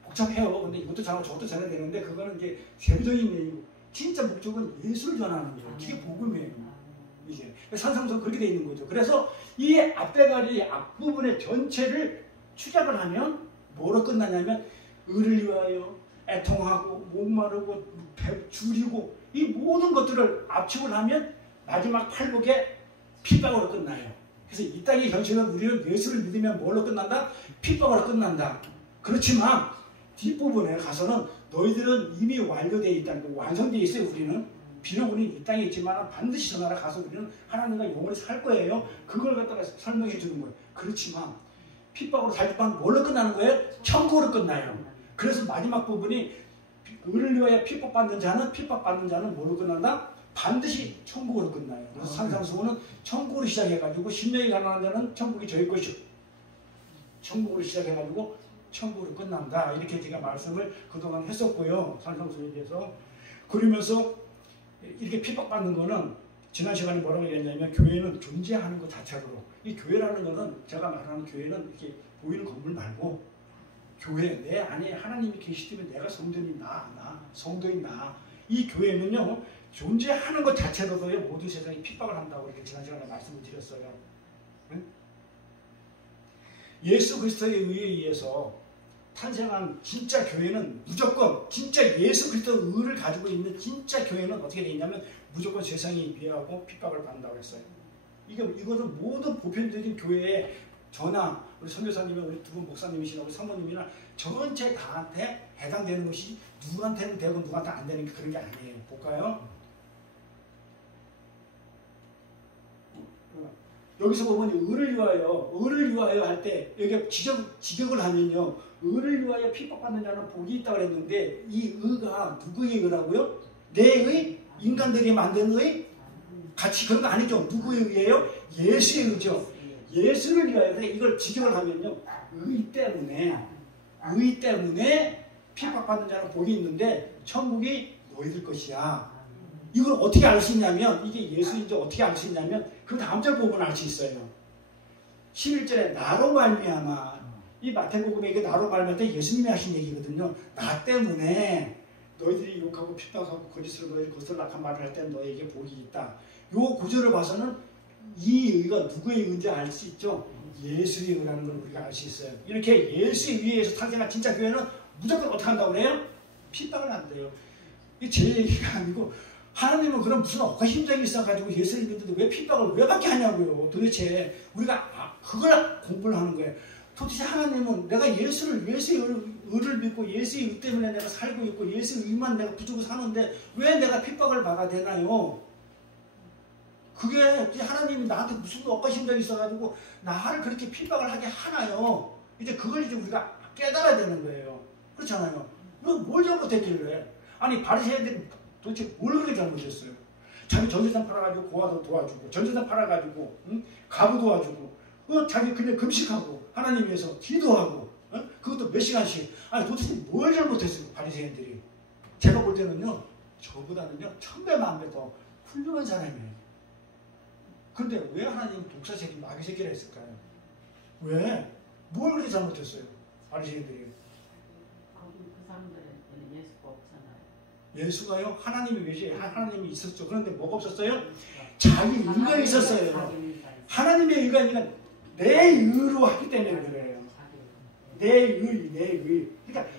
복잡해요. 근데 이것도 전하고 저것도 전해야 되는데 그거는 이제 세부적인 내용. 진짜 목적은 예수를 전하는 거예요. 그게 복음이에요. 이제 산상선 그렇게 돼 있는 거죠. 그래서 이 앞대가리 앞부분의 전체를 추적을 하면 뭐로 끝나냐면 의를 위하여 애통하고 목마르고 줄이고 이 모든 것들을 압축을 하면 마지막 팔복에 핍박으로 끝나요. 그래서 이 땅의 현실은 우리는 예수를 믿으면 뭘로 끝난다? 핍박으로 끝난다. 그렇지만 뒷부분에 가서는 너희들은 이미 완료되어 있다는 거, 완성되어 있어요. 우리는 비록 우리는 이 땅에 있지만 반드시 저 나라 가서 우리는 하나님과 영원히 살 거예요. 그걸 갖다가 설명해 주는 거예요. 그렇지만 핍박으로 살지만 뭘로 끝나는 거예요? 천국으로 끝나요. 그래서 마지막 부분이 의를 위하여 핍박받는 자는 뭐로 끝난다? 반드시 천국으로 끝나요. 그래서 산상수훈은 천국으로 시작해가지고 심령이 가난한 자는 천국이 저희 것이요. 천국으로 시작해가지고 천국으로 끝난다. 이렇게 제가 말씀을 그동안 했었고요. 산상수훈에 대해서. 그러면서 이렇게 핍박받는 거는 지난 시간에 뭐라고 얘기했냐면 교회는 존재하는 것 자체로 이 교회라는 거는 제가 말하는 교회는 이렇게 보이는 건물 말고 교회 내 안에 하나님이 계시다면 내가 성도인 성도인 이 교회는요 존재하는 것 자체로도요 모든 세상이 핍박을 한다고 이렇게 지난 시간에 말씀을 드렸어요. 응? 예수 그리스도에 의해서 탄생한 진짜 교회는 무조건 진짜 예수 그리스도의 의를 가지고 있는 진짜 교회는 어떻게 되어 있냐면 무조건 세상에 비하고 핍박을 받는다고 했어요. 이거는 모든 보편적인 교회에 저나 우리 선교사님이나 우리 두 분 목사님이시나 우리 사모님이나 전체 다한테 해당되는 것이 누구한테는 되고 누구한테 안 되는 게 그런 게 아니에요. 볼까요? 여기서 보면 의를 위하여 할 때 여기 지적을 하면요 의를 위하여 핍박받는 자는 복이 있다고 그랬는데 이 의가 누구의 의라고요? 내 의? 인간들이 만든 의? 같이 그런 거 아니죠. 누구의 의예요? 예수의 의죠. 예수를 위하여 이걸 지적을 하면요 의 때문에 핍박받는 자는 복이 있는데 천국이 너희들 것이야. 이걸 어떻게 알 수 있냐면 이게 예수인지 어떻게 알 수 있냐면 그 다음 절 보면 알 수 있어요. 11절에 나로 말미암아 이 마태복음에 이게 나로 말미암아 때 예수님이 하신 얘기거든요. 나 때문에 너희들이 욕하고 핍박하고 거짓으로 너희를 거슬락한 말을 할 때 너희에게 복이 있다. 요 구절을 봐서는 이 의가 누구의 의인지 알 수 있죠. 예수의 의라는 걸 우리가 알 수 있어요. 이렇게 예수의 의에서 탄생한 진짜 교회는 무조건 어떻게 한다고 그래요? 핍박을 한대요. 이게 제 얘기가 아니고 하나님은 그럼 무슨 억하심정이 있어가지고 예수를 믿는데 왜 핍박을 왜 받게 하냐고요. 도대체 우리가 그걸 공부를 하는 거예요. 도대체 하나님은 내가 예수의 의를 믿고 예수의 의 때문에 내가 살고 있고 예수의 의만 내가 붙들고 사는데 왜 내가 핍박을 받아야 되나요? 그게 하나님이 나한테 무슨 억하심정이 있어가지고 나를 그렇게 핍박을 하게 하나요? 이제 그걸 이제 우리가 깨달아야 되는 거예요. 그렇잖아요. 뭘 잘못했길래? 아니 바리새인들이 도대체 뭘 그렇게 잘못했어요? 자기 전재산 팔아가지고 고아도 도와주고 전재산 팔아가지고 가부 도와주고 자기 그냥 금식하고 하나님 위해서 기도하고 그것도 몇 시간씩 아니 도대체 뭘 잘못했어요? 바리새인들이 제가 볼 때는요 저보다는요 1000배 만배 더 훌륭한 사람이에요. 그런데 왜 하나님이 독사새끼 마귀새끼라 했을까요? 왜? 뭘 그렇게 잘못했어요? 바리새인들이 그 사람들에게는 예수가 없잖아요. 예수가요? 하나님이 계시 하나님이 있었죠. 그런데 뭐가 없었어요? 자기 의가 있었어요. 하나님의 의가 아니라 내 의로 하기 때문에 그래요. 내 의. 그러니까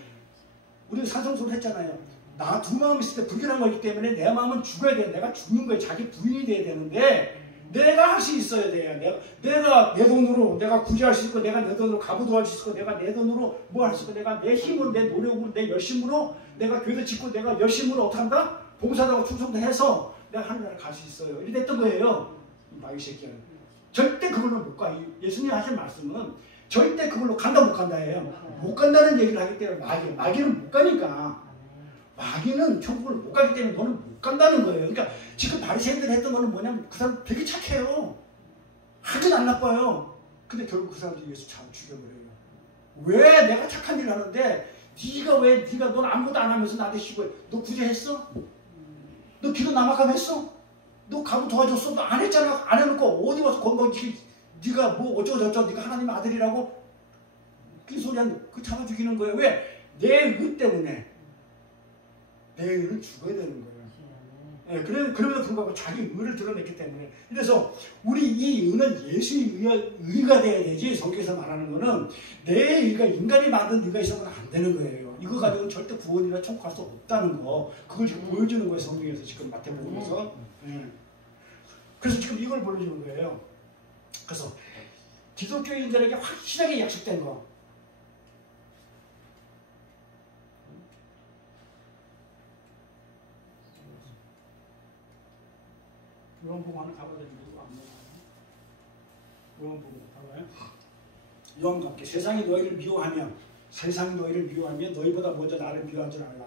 우리가 산성소를 했잖아요. 나 두 마음이 있을 때 불결한 거기 때문에 내 마음은 죽어야 돼. 내가 죽는 거예요. 자기 부인이 돼야 되는데 내가 할 수 있어야 돼요. 내가 내 돈으로 내가 구제할 수 있고 내가 내 돈으로 가부도할 수 있고 내가 내 돈으로 뭐 할 수 있고 내가 내 힘으로 내 노력으로 내 열심으로 내가 교회도 짓고 내가 열심으로 어떻게 한다? 봉사하고 충성도 해서 내가 하늘나라 갈 수 있어요. 이렇게 됐던 거예요. 마귀 새끼는. 절대 그걸로 못 가. 예수님 하신 말씀은 절대 그걸로 간다 못 간다예요. 못 간다는 얘기를 하기 때문에 마귀는 못 가니까. 마귀는 천국을 못 가기 때문에 너는 못 간다는 거예요. 그러니까 지금 바리새인들이 했던 거는 뭐냐면 그 사람 되게 착해요. 하긴 안 나빠요. 근데 결국 그 사람들이 예수 참 죽여버려요. 왜 내가 착한 일을 하는데 네가 넌 아무것도 안 하면서 나한테 시고 너 구제했어? 너 기도 남아감 했어? 너 가부 도와줬어? 너 안 했잖아. 안 해놓고 어디 와서 네가 뭐 어쩌고저쩌고 네가 하나님 아들이라고 그 소리 그 잡아 죽이는 거예요. 왜? 내 의 때문에. 내 의는 죽어야 되는 거예요. 네, 그럼에도 불구하고 자기 의를 드러냈기 때문에. 그래서 우리 이 의는 예수의 의가 돼야 되지. 성경에서 말하는 거는 내 의가 인간이 만든 의가 있어서는 안 되는 거예요. 이거 가지고는 절대 구원이나 천국 갈 수 없다는 거. 그걸 지금 보여주는 거예요. 성경에서 지금 마태복음에서. 그래서 지금 이걸 보여주는 거예요. 그래서 기독교인들에게 확실하게 약속된 거. 요한복음 하나 가봐야 되는데 이거 안 나와요. 요한복음 봐봐요. 요한과 함께 세상이 너희를 미워하면 너희보다 먼저 나를 미워한 줄 알라.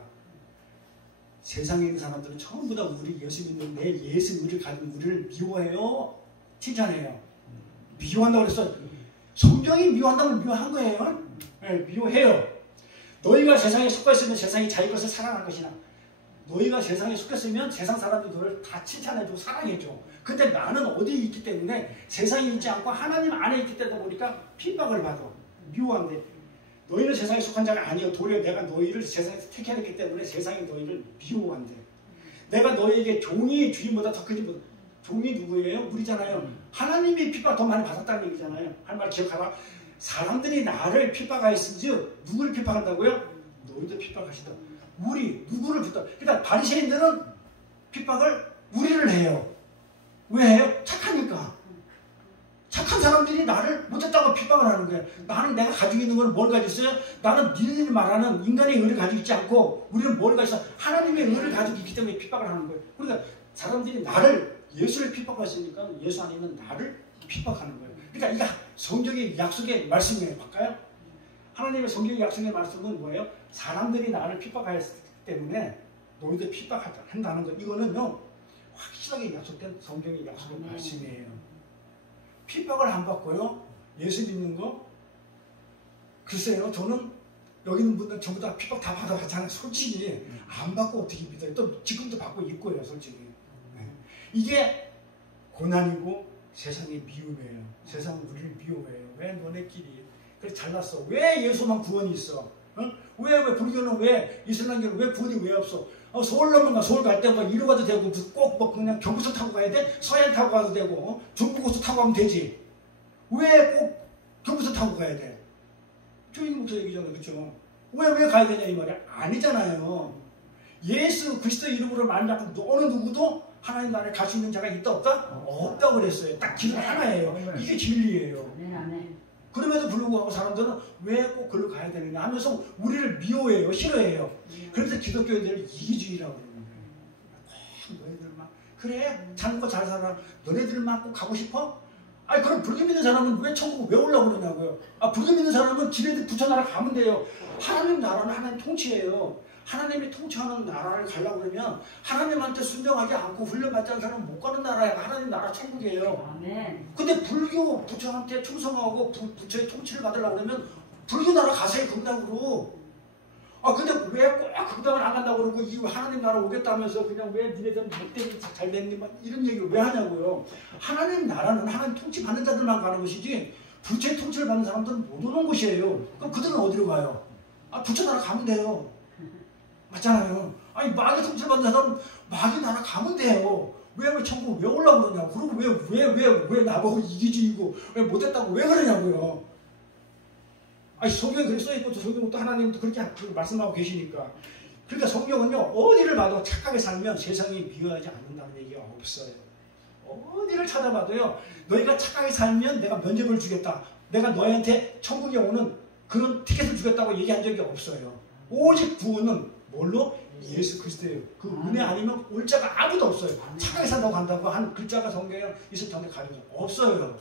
세상에 있는 사람들은 전부 다 우리 예수 믿는 내 예수 의를 가진 우리를 미워해요? 칭찬해요? 미워한다고 그랬어. 성경이 미워한다면 미워한 거예요. 네, 미워해요. 너희가 세상에 속했으면 세상이 자기 것을 사랑할 것이나 너희가 세상에 속했으면 세상 사람들이 너를 다 칭찬해주고 사랑해줘. 근데 나는 어디에 있기 때문에 세상에 있지 않고 하나님 안에 있기 때문에 보니까 핍박을 받아. 미워한데 너희는 세상에 속한 자가 아니요 도리어 내가 너희를 세상에서 택해냈기 때문에 세상이 너희를 미워한대. 내가 너희에게 종이 주인보다 더 크지 못해. 종이 누구예요? 우리잖아요. 하나님이 핍박 더 많이 받았다는 얘기잖아요. 할 말 기억하라. 사람들이 나를 핍박하였은즉 누구를 핍박한다고요? 너희도 핍박하시다. 우리 누구를 핍박? 그러니까 바리새인들은 핍박을 우리를 해요. 왜 해요? 착하니까. 착한 사람들이 나를 못했다고 핍박을 하는 거예요. 나는 내가 가지고 있는 건 뭘 가지고 있어요? 나는 니들이 말하는 인간의 의를 가지고 있지 않고 우리는 뭘 가지고 있어? 하나님의 의를 가지고 있기 때문에 핍박을 하는 거예요. 그러니까 사람들이 나를 예수를 핍박하시니까 예수 아니면 나를 핍박하는 거예요. 그러니까 이게 성경의 약속의 말씀이에요. 볼까요? 하나님의 성경의 약속의 말씀은 뭐예요? 사람들이 나를 핍박하였기 때문에 너희도 핍박한다는 거. 이거는요 확실하게 약속된 성경의 약속의 말씀이에요. 핍박을 안 받고요 예수 믿는 거 글쎄요 저는 여기 있는 분들 전부 다 핍박 다 받아봤잖아요. 솔직히 안 받고 어떻게 믿어요? 또 지금도 받고 있고요 솔직히. 네. 이게 고난이고 세상의 미움이에요. 세상은 우리를 미워해요. 왜 너네끼리 그래 잘났어? 왜 예수만 구원이 있어? 어? 왜 불교는 왜 이슬람교는 왜 구원이 왜 없어? 서울 넘어가 서울 갈 때 뭐 이리 가도 되고 꼭 뭐 그냥 경부선 타고 가야 돼? 서해안 타고 가도 되고 중부고속 타고 가면 되지. 왜 꼭 경부선 타고 가야 돼? 주인 목사 얘기잖아요. 그렇죠? 왜 가야 되냐 이 말이야? 아니잖아요. 예수 그리스도 이름으로 말하고 어느 누구도 하나님 나라에 갈 수 있는 자가 있다 없다? 없다고 그랬어요. 딱 길 하나예요. 이게 진리예요. 그럼에도 불구하고 사람들은 왜 꼭 글로 가야 되느냐 하면서 우리를 미워해요. 싫어해요. 그래서 기독교인들을 이기주의라고 그러는 거예요. 너희들만 그래 잘 먹고 잘 살아. 너네들만 꼭 가고 싶어? 아니 그럼 불교 믿는 사람은 왜 천국 왜 올라오고 그러냐고요. 불교 믿는 사람은 지네들 부처나라 가면 돼요. 하나님 나라는 하나님 통치예요. 하나님이 통치하는 나라를 가려고 그러면 하나님한테 순종하지 않고 훈련받지 않은 사람은 못 가는 나라예요. 하나님 나라 천국이에요. 근데 불교 부처한테 충성하고 부처의 통치를 받으려고 그러면 불교 나라 가세요. 극락으로. 근데 왜 꼭 극락을 안 간다고 그러고 이 하나님 나라 오겠다면서 그냥 왜 니네들 못되니 잘 됐니 이런 얘기를 왜 하냐고요. 하나님 나라는 하나님 통치 받는 자들만 가는 것이지 부처의 통치를 받는 사람들은 못 오는 곳이에요. 그럼 그들은 어디로 가요? 부처 나라 가면 돼요. 맞잖아요. 아니 마귀 통치를 받는 사람은 마귀 나라 가면 돼요. 왜 천국 왜 올라오고 그러냐고. 그리고 왜 나보고 이기주의고 왜 못했다고 왜 그러냐고요. 성경에 그렇게 써있고 성경도 하나님도 그렇게 말씀하고 계시니까. 그러니까 성경은요 어디를 봐도 착하게 살면 세상이 미워하지 않는다는 얘기가 없어요. 어디를 찾아봐도요 너희가 착하게 살면 내가 면접을 주겠다. 내가 너희한테 천국에 오는 그런 티켓을 주겠다고 얘기한 적이 없어요. 오직 구원은 뭘로? 예수 그리스도예요. 그 은혜 아니면 올 자가 아무도 없어요. 착하게 산다고 간다고 한 글자가 성경에 있을 텐데 가려져 없어요.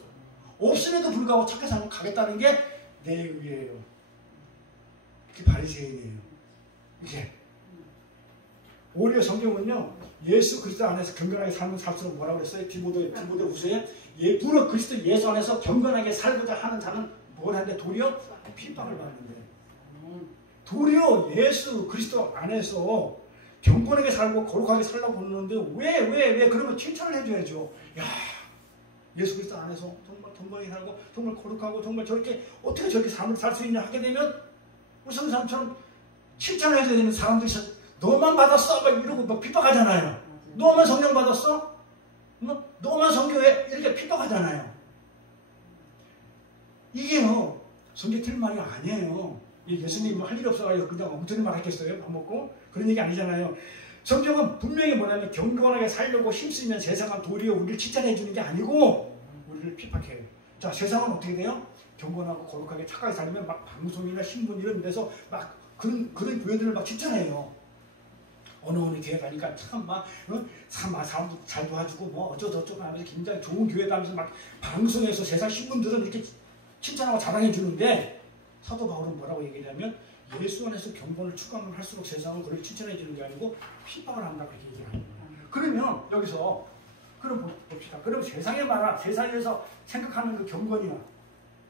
없음에도 불구하고 착하게 살면 가겠다는 게 내 의예요. 그게 바리새인이에요. 이게 오히려 성경은요 예수 그리스도 안에서 경건하게 살면 살수록 뭐라고 그랬어요? 디모데후서에 무릇 그리스도 예수 안에서 경건하게 살고자 하는 자는 뭘 하는데 도리어 핍박을 받는데. 도리어 예수 그리스도 안에서 경건하게 살고 거룩하게 살라고 그러는데 왜 그러면 칭찬을 해줘야죠. 야 예수 그리스도 안에서 정말 경건하게 살고 정말 거룩하고 정말 저렇게 어떻게 저렇게 삶을 살 수 있냐 하게 되면 우리 성사람처럼 칭찬을 해줘야 되는 사람들이 너만 받았어 막 이러고 막 핍박하잖아요. 너만 성령 받았어? 너만 성교해? 이렇게 핍박하잖아요. 이게요 성경 틀린 말이 아니에요. 예수님이 뭐 할 일이 없어가지고 그냥 엉터리 말 하겠어요? 밥 먹고? 그런 얘기 아니잖아요. 성경은 분명히 뭐냐면 경건하게 살려고 힘쓰면 세상은 도리어 우리를 칭찬해 주는 게 아니고 우리를 핍박해요. 자, 세상은 어떻게 돼요? 경건하고 거룩하게 착하게 살면 막 방송이나 신문 이런 데서 막 그런 교회들을 막 칭찬해요. 어느 교회 가니까 사람도 잘 도와주고 뭐 어쩌고저쩌고 하면서 굉장히 좋은 교회다 하면서 막 방송에서 세상 신문들은 이렇게 칭찬하고 자랑해 주는데 사도 바울은 뭐라고 얘기하냐면 예수 안에서 경건을 추구하면 할수록 세상은 그를 칭찬해 주는 게 아니고 핍박을 한다 그렇게 얘기하는 거예요. 그러면 여기서 그럼 봅시다. 그럼 세상에서 생각하는 그 경건이나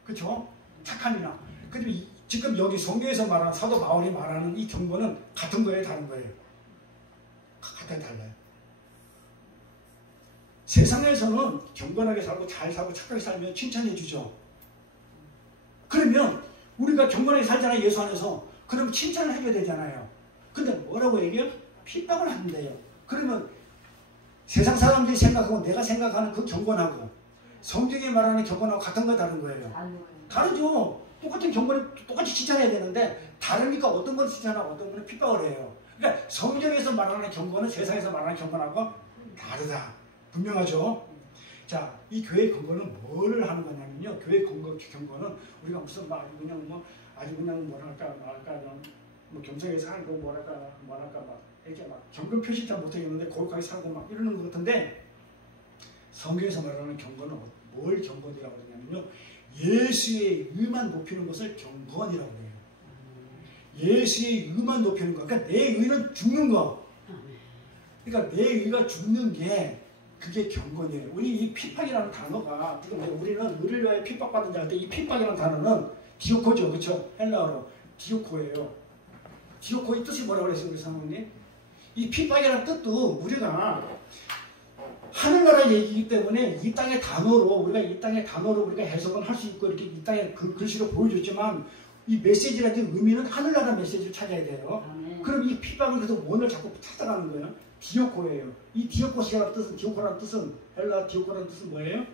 그렇죠? 착함이나 그다음에 지금 여기 성경에서 말하는 사도 바울이 말하는 이 경건은 같은 거예요, 다른 거예요? 같아요, 달라요. 세상에서는 경건하게 살고 잘 살고 착하게 살면 칭찬해 주죠. 그러면 우리가 경건하게 살잖아요, 예수 안에서. 그럼 칭찬을 해줘야 되잖아요. 근데 뭐라고 얘기해요? 핍박을 한대요. 그러면 세상 사람들이 생각하고 내가 생각하는 그 경건하고 성경이 말하는 경건하고 같은 거 다른 거예요? 다르죠. 똑같은 경건을 똑같이 칭찬해야 되는데 다르니까 어떤 건 칭찬하고 어떤 건 핍박을 해요. 그러니까 성경에서 말하는 경건은 세상에서 말하는 경건하고 다르다. 분명하죠? 자, 이 교회 경건은 뭘 하는 거냐면요. 교회 경건은 우리가 무슨 막 아주 그냥 뭐랄까 겸손하게 살고 뭐랄까 막 이렇게 막 경건 표시 잘 못하겠는데 거룩하게 살고 막 이러는 것 같은데 성경에서 말하는 경건은 뭘 경건이라고 그러냐면요. 예수의 의만 높이는 것을 경건이라고 해요. 예수의 의만 높이는 거. 그러니까 내 의는 죽는 거. 그러니까 내 의가 죽는 게 그게 경건이에요. 우리 이 핍박이라는 단어가 지금 우리는 의를 위하여 핍박받은 자 할 때 이 핍박이라는 단어는 디오코죠. 그렇죠? 헬라어로 디오코예요. 디오코의 뜻이 뭐라고 그랬어요, 우리 사모님? 이 핍박이라는 뜻도 우리가 하늘나라 얘기이기 때문에 이 땅의 단어로 우리가 해석은 할 수 있고 이렇게 이 땅의 그 글씨로 보여줬지만 이 메시지라는 의미는 하늘나라 메시지를 찾아야 돼요. 그럼 이 핍박은 그래서 뭔을 자꾸 찾아가는 거예요? 디오코예요. 이 디오코라는 뜻은 헬라 디오코라는 뜻은 뭐예요?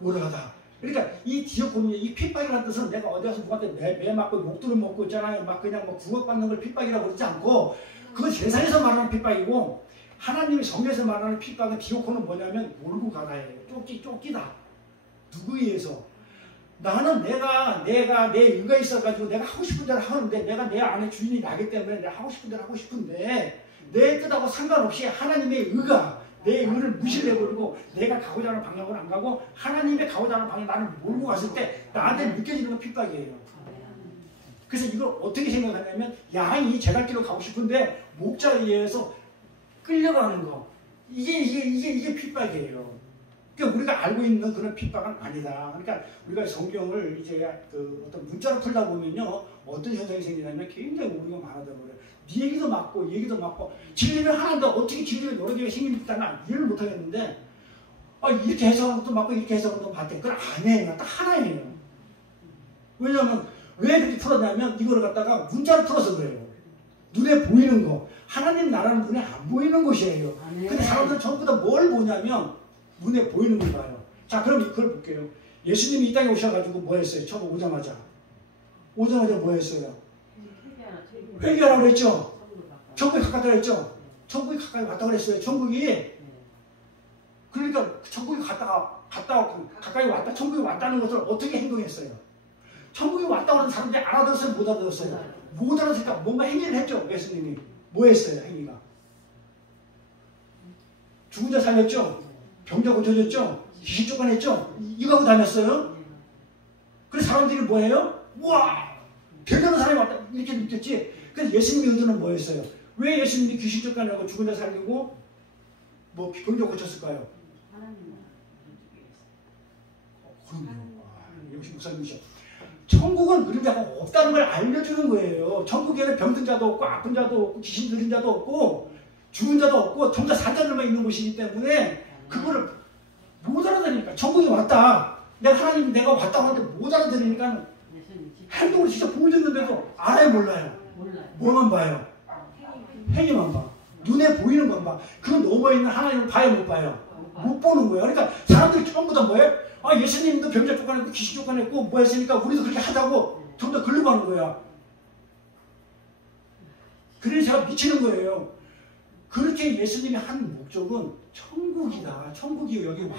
오래가다. 그러니까 이 디오코는 이 핍박이라는 뜻은 내가 어디 가서 누구한테 매 맞고 목도를 먹고 있잖아요. 막 그냥 뭐 구속받는 걸 핍박이라고 그러지 않고 그건 세상에서 말하는 핍박이고 하나님이 성경에서 말하는 핍박은 디오코는 뭐냐면 몰고 가다예요. 쫓기다. 누구에 의해서? 나는 내가 내 의가 있어가지고 내가 하고 싶은 대로 하는데 내가 내 안에 주인이 나기 때문에 내가 하고 싶은 대로 하고 싶은데 내 뜻하고 상관없이 하나님의 의가 내 의를 무시해버리고 내가 가고자 하는 방향으로 안 가고 하나님의 가고자 하는 방향에 나를 몰고 갔을 때 나한테 느껴지는 건 핍박이에요. 그래서 이걸 어떻게 생각하냐면 양이 제갈길로 가고 싶은데 목자에 의해서 끌려가는 거 이게 핍박이에요. 그러니까 우리가 알고 있는 그런 핍박은 아니다. 그러니까 우리가 성경을 이제 그 어떤 문자로 풀다 보면요 어떤 현상이 생기냐면 굉장히 오류가 많아져버려요. 네 얘기도 맞고 얘기도 맞고 진리는 하나인데 어떻게 진리가 여러 개가 생깁니까? 난 이해를 못하겠는데 이렇게 해석하는 것도 맞고 이렇게 해석하는 것도 맞대. 그건 아니에요. 딱 하나예요. 왜냐하면 왜 그렇게 풀었냐면 이거를 갖다가 문자로 풀어서 그래요. 눈에 보이는 거. 하나님 나라는 눈에 안 보이는 것이에요. 근데 사람들은 전부 다 뭘 보냐면 눈에 보이는 걸 봐요. 자, 그럼 이걸 볼게요. 예수님이 이 땅에 오셔가지고 뭐 했어요? 처음 오자마자 뭐 했어요? 회개하라고 그랬죠? 천국에 가깝다고 그랬죠? 천국이 가까이 왔다고 그랬어요. 천국이. 그러니까 천국에 가까이 왔다, 천국에 왔다는 것을 어떻게 행동했어요? 천국에 왔다고 하는 사람들이 알아들었어요? 못 알아들었어요? 못 알아들으니까 뭔가 행위를 했죠? 예수님이. 뭐 했어요? 행위가. 죽은 자 살렸죠? 병자 고쳐줬죠? 귀신 쫓아냈죠? 이거 하고 다녔어요? 그래서 사람들이 뭐예요? 우와! 대단한 사람이 왔다. 이렇게 느꼈지? 그래서 예수님의 의도는 뭐였어요? 왜 예수님이 귀신 쫓아내고 죽은 자 살리고 뭐 병자 고쳤을까요? 그럼요. 역시 목사님이셔. 천국은 그런 자가 없다는 걸 알려주는 거예요. 천국에는 병든 자도 없고 아픈 자도 없고 귀신 들린 자도 없고 죽은 자도 없고 전부 다 산자들만 있는 곳이기 때문에 그거를 못 알아들으니까 천국이 왔다. 내가 왔다고 하는데 못 알아들으니까 행동을 진짜 보여줬는데도 알아요 몰라요? 뭐만 봐요? 행위만 봐. 눈에 보이는 건 봐. 그 넘어있는 하나님을 봐요 못 봐요? 못 보는 거예요. 그러니까 사람들이 전부 다 뭐예요? 예수님도 병자 쫓아냈고 귀신 쫓아냈고 뭐 했으니까 우리도 그렇게 하자고 전부 다 그러고 하는 거야. 그래서 제가 미치는 거예요. 그렇게 예수님이 한 목적은 천국이다. 천국이 여기 와.